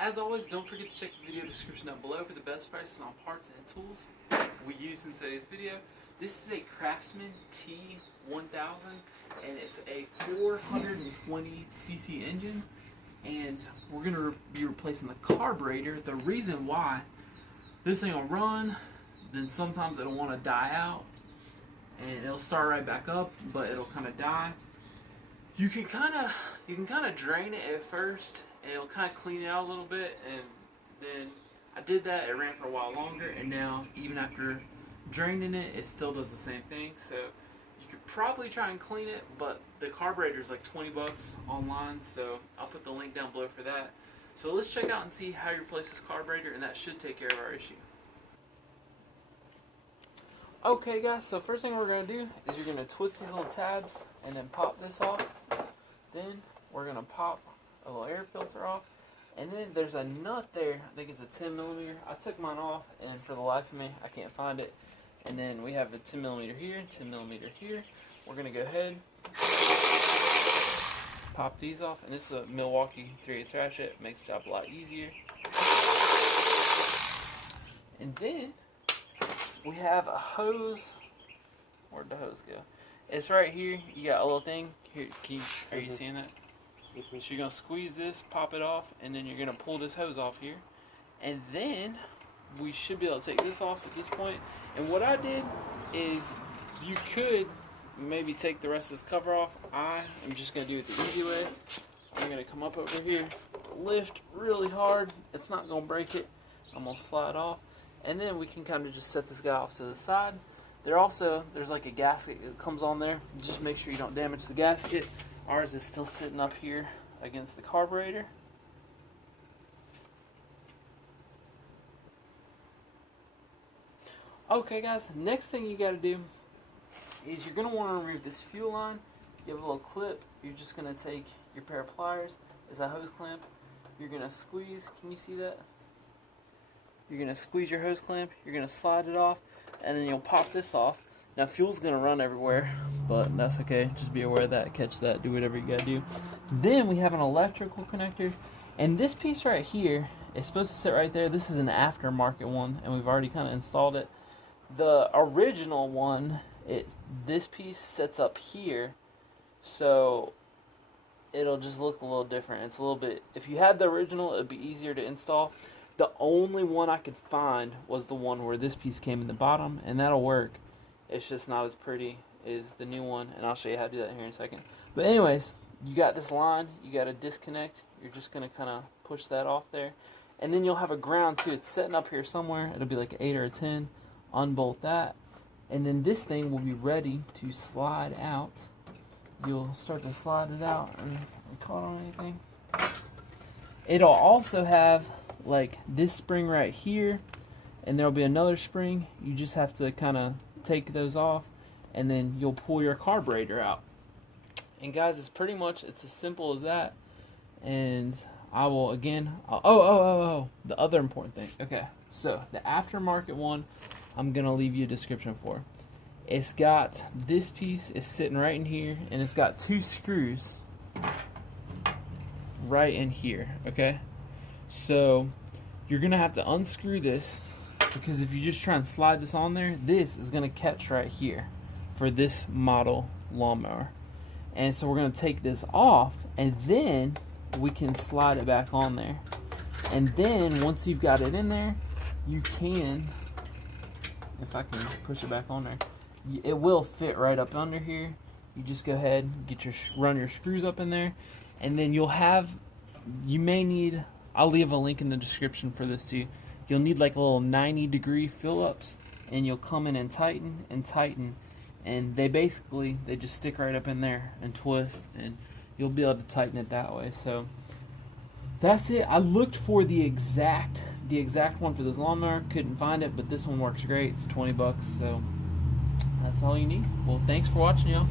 As always, don't forget to check the video description down below for the best prices on parts and tools we use in today's video. This is a Craftsman T1000 and it's a 420cc engine, and we're going to be replacing the carburetor. The reason why this thing will run, then sometimes it'll want to die out and it'll start right back up, but it'll kind of die. You can kind of drain it at first and it'll kind of clean it out a little bit, and then I did that. It ran for a while longer, and now even after draining it, it still does the same thing. So you could probably try and clean it, but the carburetor is like 20 bucks online, so I'll put the link down below for that. So let's check out and see how you replace this carburetor, and that should take care of our issue. Okay guys, so first thing we're going to do is you're going to twist these little tabs and then pop this off. Then we're going to pop a little air filter off, and then there's a nut there. I think it's a 10mm. I took mine off, and for the life of me I can't find it. And then we have the 10mm here, 10mm here. We're going to go ahead, pop these off, and this is a Milwaukee 3/8 ratchet. Makes the job a lot easier. And then we have a hose. Where'd the hose go? It's right here. You got a little thing here. Are you seeing that? So you're gonna squeeze this, pop it off, and then you're gonna pull this hose off here, and then we should be able to take this off at this point. And what I did is, you could maybe take the rest of this cover off. I am just gonna do it the easy way. I'm gonna come up over here, lift really hard. It's not gonna break it. I'm gonna slide off, and then we can kind of just set this guy off to the side. There's like a gasket that comes on there. Just make sure you don't damage the gasket. Ours is still sitting up here against the carburetor. Okay guys, next thing you got to do is you're going to want to remove this fuel line. You have a little clip. You're just going to take your pair of pliers. Is a hose clamp. You're going to squeeze. Can you see that? You're going to squeeze your hose clamp. You're going to slide it off, and then you'll pop this off. Now fuel's going to run everywhere, but that's okay. Just be aware of that, catch that, do whatever you got to do. Then we have an electrical connector, and this piece right here is supposed to sit right there. This is an aftermarket one, and we've already kind of installed it. The original one, this piece sits up here, so it'll just look a little different. It's a little bit, if you had the original, it'd be easier to install. The only one I could find was the one where this piece came in the bottom, and that'll work. It's just not as pretty as the new one, and I'll show you how to do that here in a second. But anyways, you got this line, you got to disconnect. You're just going to kind of push that off there. And then you'll have a ground too. It's setting up here somewhere. It'll be like an 8 or a 10. Unbolt that. And then this thing will be ready to slide out. You'll start to slide it out. And caught on anything? It'll also have like this spring right here, and there'll be another spring. You just have to kind of take those off, and then you'll pull your carburetor out. And guys, it's pretty much, it's as simple as that. And I will again, the other important thing. Okay, so the aftermarket one, I'm gonna leave you a description for. It's got, this piece is sitting right in here, and it's got 2 screws right in here. Okay, so you're gonna have to unscrew this, because if you just try and slide this on there, this is going to catch right here for this model lawnmower. And so we're going to take this off, and then we can slide it back on there. And then once you've got it in there, you can, if I can push it back on there, it will fit right up under here. You just go ahead, run your screws up in there, and then you may need, I'll leave a link in the description for this too. You'll need like a little 90-degree fill-ups, and you'll come in and tighten, and they just stick right up in there and twist, and you'll be able to tighten it that way. So that's it. I looked for the exact one for this lawnmower, couldn't find it, but this one works great. It's 20 bucks, so that's all you need. Well, thanks for watching, y'all.